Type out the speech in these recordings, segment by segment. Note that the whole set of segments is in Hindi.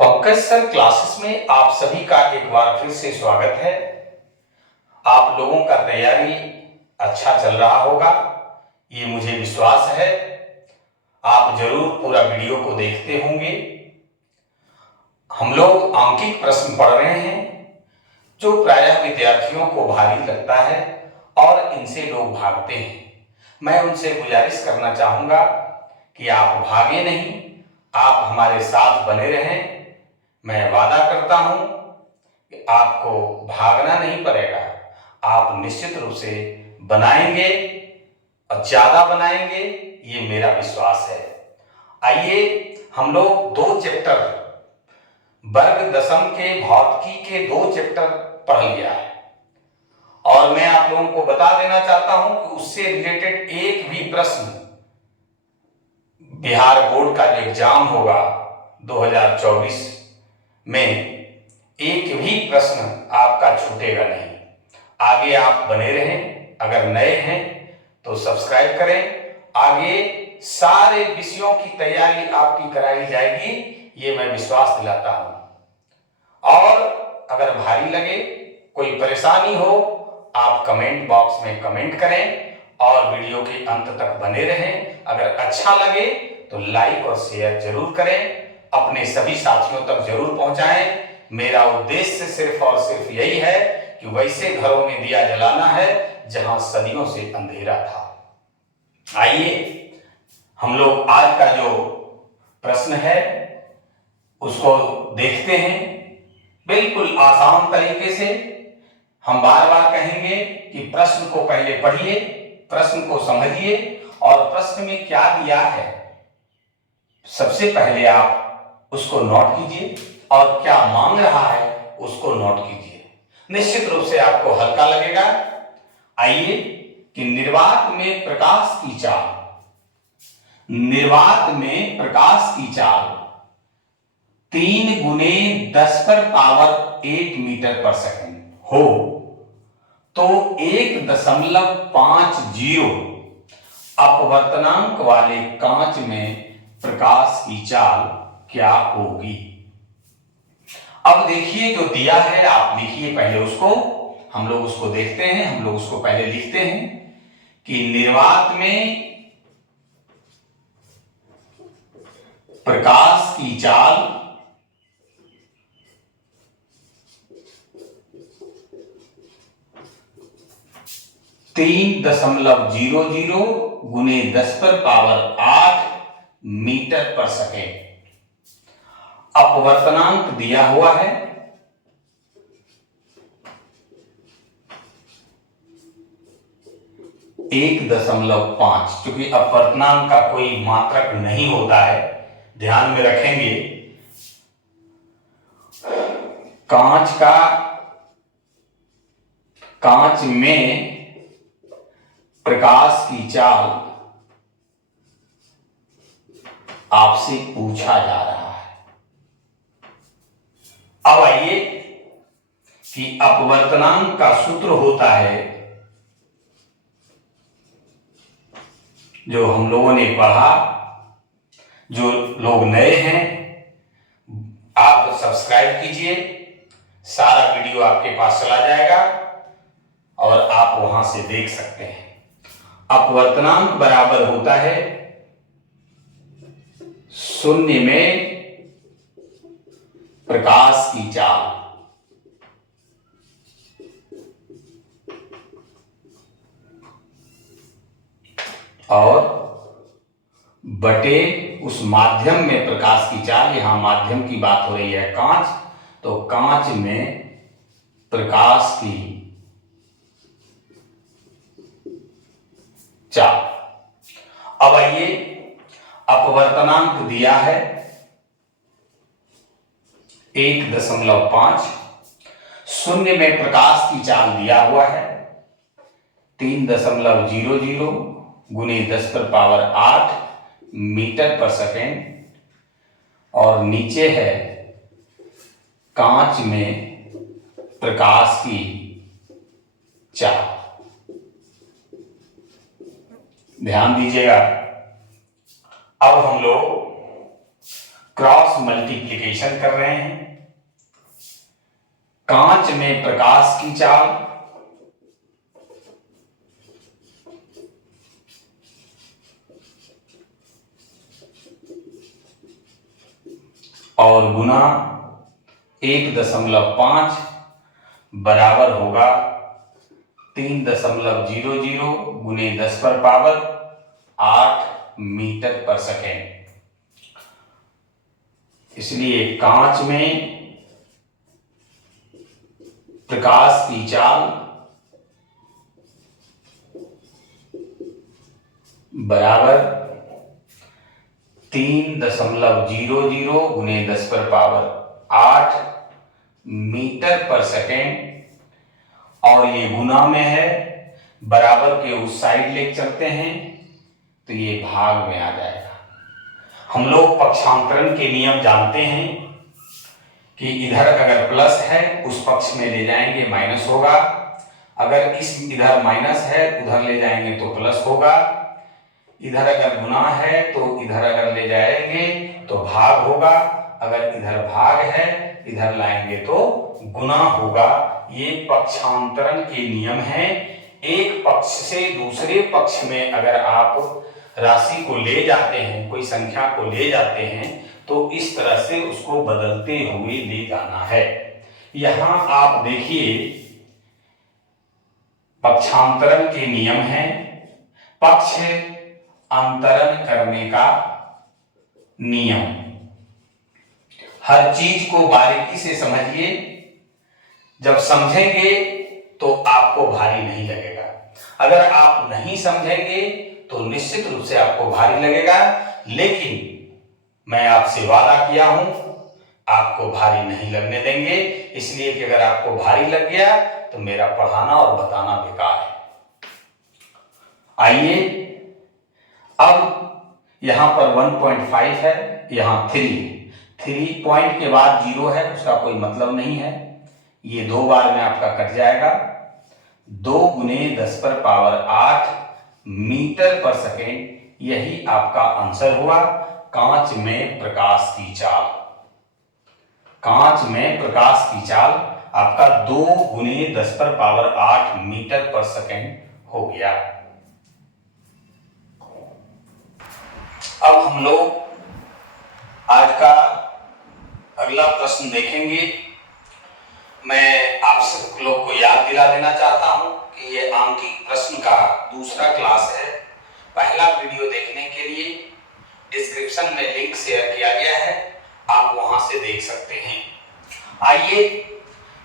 पंकज सर क्लासेस में आप सभी का एक बार फिर से स्वागत है। आप लोगों का तैयारी अच्छा चल रहा होगा, ये मुझे विश्वास है। आप जरूर पूरा वीडियो को देखते होंगे। हम लोग अंकित प्रश्न पढ़ रहे हैं जो प्रायः विद्यार्थियों को भारी लगता है और इनसे लोग भागते हैं। मैं उनसे गुजारिश करना चाहूंगा कि आप भागे नहीं, आप हमारे साथ बने रहें। मैं वादा करता हूं कि आपको भागना नहीं पड़ेगा, आप निश्चित रूप से बनाएंगे और ज्यादा बनाएंगे, ये मेरा विश्वास है। आइए हम लोग 2 चैप्टर वर्ग दशम के भौतिकी के 2 चैप्टर पढ़ लिया है और मैं आप लोगों को बता देना चाहता हूं कि उससे रिलेटेड एक भी प्रश्न बिहार बोर्ड का जो एग्जाम होगा 2024 में एक भी प्रश्न आपका छूटेगा नहीं। आगे आप बने रहें। अगर नए हैं तो सब्सक्राइब करें। आगे सारे विषयों की तैयारी आपकी कराई जाएगी, ये मैं विश्वास दिलाता हूं। और अगर भारी लगे, कोई परेशानी हो, आप कमेंट बॉक्स में कमेंट करें और वीडियो के अंत तक बने रहें। अगर अच्छा लगे तो लाइक और शेयर जरूर करें, अपने सभी साथियों तक जरूर पहुंचाएं। मेरा उद्देश्य सिर्फ और सिर्फ यही है कि वैसे घरों में दिया जलाना है जहां सदियों से अंधेरा था। आइए हम लोग आज का जो प्रश्न है उसको देखते हैं। बिल्कुल आसान तरीके से हम बार बार कहेंगे कि प्रश्न को पहले पढ़िए, प्रश्न को समझिए और प्रश्न में क्या दिया है सबसे पहले आप उसको नोट कीजिए और क्या मांग रहा है उसको नोट कीजिए। निश्चित रूप से आपको हल्का लगेगा। आइए कि निर्वात में प्रकाश की चाल, निर्वात में प्रकाश की चाल 3 × 10⁻⁸ मीटर पर सेकंड हो तो 1.50 अपवर्तनांक वाले कांच में प्रकाश की चाल क्या होगी। अब देखिए जो दिया है आप लिखिए पहले उसको, हम लोग उसको देखते हैं। हम लोग उसको पहले लिखते हैं कि निर्वात में प्रकाश की चाल 3.00 × 10⁸ मीटर पर सेकेंड। अपवर्तनांक दिया हुआ है 1.5, क्योंकि अपवर्तनांक का कोई मात्रक नहीं होता है, ध्यान में रखेंगे। कांच में प्रकाश की चाल आपसे पूछा जा रहा है। अब आइए कि अपवर्तनांक का सूत्र होता है जो हम लोगों ने पढ़ा। जो लोग नए हैं आप सब्सक्राइब कीजिए, सारा वीडियो आपके पास चला जाएगा और आप वहां से देख सकते हैं। अपवर्तनांक बराबर होता है 0 में प्रकाश की चाल और बटे उस माध्यम में प्रकाश की चाल। यहां माध्यम की बात हो रही है कांच, तो कांच में प्रकाश की चाल। अब आइए अपवर्तनांक दिया है 1.5, 0 में प्रकाश की चाल दिया हुआ है 3.00 × 10⁸ मीटर पर सेकेंड और नीचे है कांच में प्रकाश की चाल। ध्यान दीजिएगा। अब हम लोग क्रॉस मल्टीप्लिकेशन कर रहे हैं। कांच में प्रकाश की चाल और गुना 1.5 बराबर होगा 3.00 गुने 10⁻8 मीटर पर सेकेंड। इसलिए कांच में प्रकाश की चाल बराबर 3.00 गुने 10⁻8 मीटर पर सेकेंड। और ये गुना में है, बराबर के उस साइड ले चलते हैं तो ये भाग में आ जाएगा। हम लोग पक्षांतरण के नियम जानते हैं कि इधर अगर प्लस है उस पक्ष में ले जाएंगे माइनस होगा, अगर इधर माइनस है उधर ले जाएंगे तो प्लस होगा, इधर अगर गुना है तो इधर अगर ले जाएंगे तो भाग होगा, अगर इधर भाग है इधर लाएंगे तो गुना होगा। ये पक्षांतरण के नियम हैं। एक पक्ष से दूसरे पक्ष में अगर आप राशि को ले जाते हैं, कोई संख्या को ले जाते हैं, तो इस तरह से उसको बदलते हुए ले जाना है। यहां आप देखिए पक्षांतरण के नियम हैं। पक्ष अंतरण करने का नियम। हर चीज को बारीकी से समझिए, जब समझेंगे तो आपको भारी नहीं लगेगा, अगर आप नहीं समझेंगे तो निश्चित रूप से आपको भारी लगेगा। लेकिन मैं आपसे वादा किया हूं आपको भारी नहीं लगने देंगे, इसलिए कि अगर आपको भारी लग गया तो मेरा पढ़ाना और बताना बेकार है। आइए अब यहां पर 1.5 है, यहां 3 पॉइंट के बाद 0 है, उसका कोई मतलब नहीं है। ये 2 बार में आपका कट जाएगा। 2 गुने 10⁻8 मीटर पर सेकेंड, यही आपका आंसर हुआ। कांच में प्रकाश की चाल, कांच में प्रकाश की चाल आपका 2 गुने 10⁻8 मीटर पर सेकेंड हो गया। अब हम लोग आज का अगला प्रश्न देखेंगे। मैं आप सब लोग को याद दिला देना चाहता हूं कि ये आंकिक प्रश्न का दूसरा क्लास है। पहला वीडियो देखने के लिए डिस्क्रिप्शन में लिंक शेयर किया गया है, आप वहां से देख सकते हैं। आइए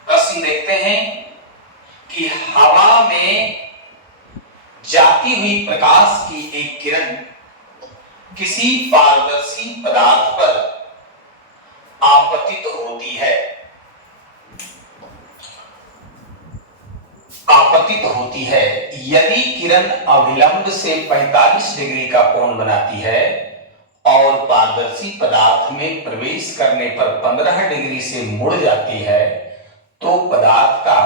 प्रश्न देखते हैं कि हवा में जाती हुई प्रकाश की एक किरण किसी पारदर्शी पदार्थ पर आपतित होती है। यदि किरण अभिलंब से 45 डिग्री का कोण बनाती है और पारदर्शी पदार्थ में प्रवेश करने पर 15 डिग्री से मुड़ जाती है, तो पदार्थ का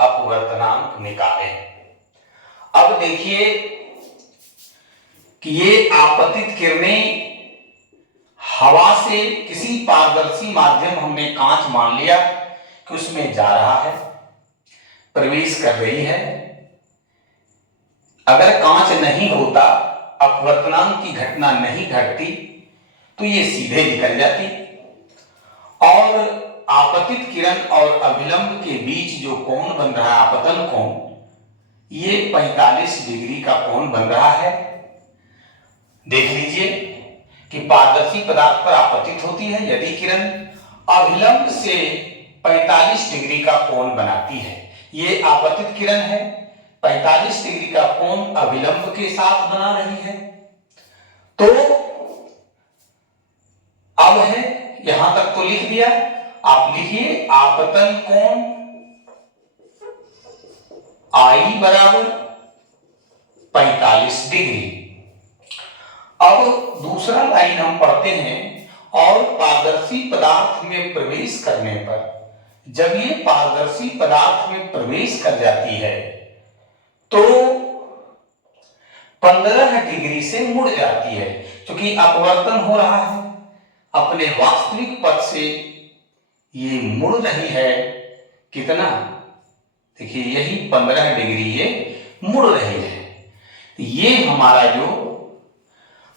अपवर्तनांक निकालें। अब देखिए कि ये आपतित किरणें हवा से किसी पारदर्शी माध्यम, हमने कांच मान लिया कि उसमें जा रहा है, प्रवेश कर रही है। अगर कांच नहीं होता, अपवर्तनांक की घटना नहीं घटती, तो ये सीधे निकल जाती और आपतित किरण और अभिलंब के बीच जो कोण बन रहा है, आपतन कोण, ये 45 डिग्री का कोण बन रहा है। देख लीजिए कि पारदर्शी पदार्थ पर आपतित होती है यदि किरण अभिलंब से 45 डिग्री का कोण बनाती है। ये आपतित किरण है, 45 डिग्री का कोण अभिलंब के साथ बना रही है। तो अब है, यहां तक तो लिख दिया, आप लिखिए आपतन कोण I बराबर 45 डिग्री। अब दूसरा लाइन हम पढ़ते हैं, और पारदर्शी पदार्थ में प्रवेश करने पर, जब ये पारदर्शी पदार्थ में प्रवेश कर जाती है तो 15 डिग्री से मुड़ जाती है, क्योंकि अपवर्तन हो रहा है। अपने वास्तविक पथ से ये मुड़ रही है कितना, देखिए यही 15 डिग्री ये मुड़ रही है। ये हमारा जो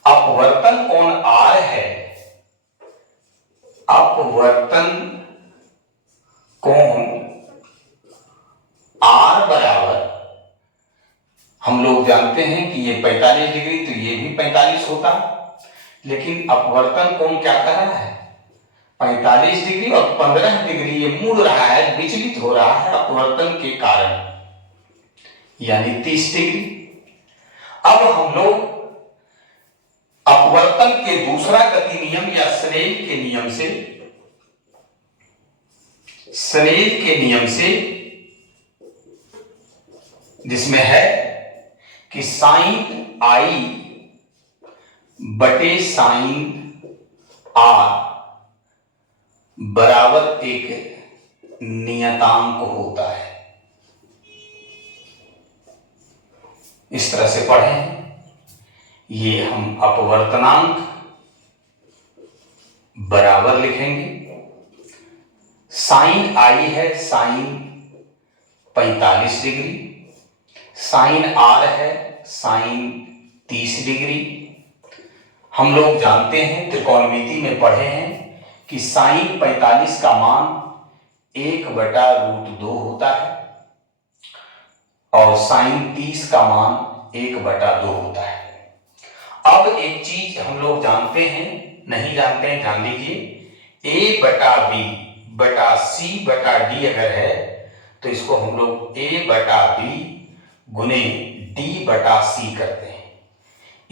अपवर्तन कोण R है, अपवर्तन कोण R बराबर, हम लोग जानते हैं कि ये 45 डिग्री, तो ये भी 45 होता, लेकिन अपवर्तन कोण क्या कर रहा है 45 डिग्री, और 15 डिग्री ये मुड़ रहा है, विचलित हो रहा है अपवर्तन के कारण, यानी 30 डिग्री। अब हम लोग अपवर्तन के दूसरा गति नियम या स्नेल के नियम से, स्नेल के नियम से, जिसमें है कि साइन आई बटे साइन आर बराबर एक नियतांक होता है। इस तरह से पढ़े हैं, ये हम अपवर्तनांक बराबर लिखेंगे, साइन आई है साइन 45 डिग्री, साइन आर है साइन 30 डिग्री। हम लोग जानते हैं, त्रिकोणमिति में पढ़े हैं कि साइन 45 का मान 1/√2 होता है और साइन 30 का मान 1/2 होता है। अब एक चीज हम लोग जानते हैं, नहीं जानते हैं, जान लीजिए, A/B/C/D अगर है तो इसको हम लोग A/B गुने D/C करते हैं।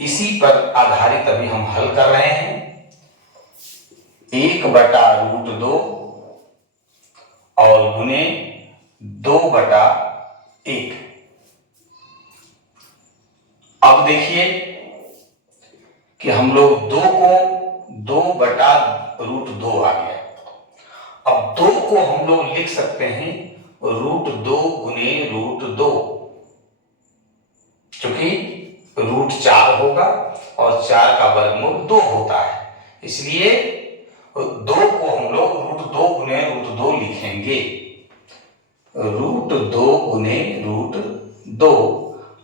इसी पर आधारित अभी हम हल कर रहे हैं। 1/√2 और गुने 2/1। अब देखिए कि हम लोग 2 को 2/√2 आ गया। अब 2 को हम लोग लिख सकते हैं √2 गुने √2, क्योंकि √4 होगा और 4 का वर्गमूल 2 होता है, इसलिए 2 को हम लोग √2 गुने √2 लिखेंगे। √2 गुने √2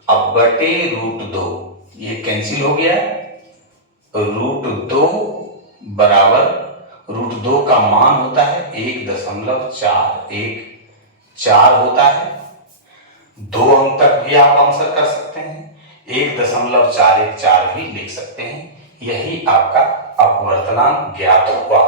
अब बटे √2, ये कैंसिल हो गया। √2 बराबर √2 का मान होता है 1.414 होता है। 2 अंक तक भी आप आंसर कर सकते हैं, 1.414 भी लिख सकते हैं। यही आपका अपवर्तनांक ज्ञात हुआ।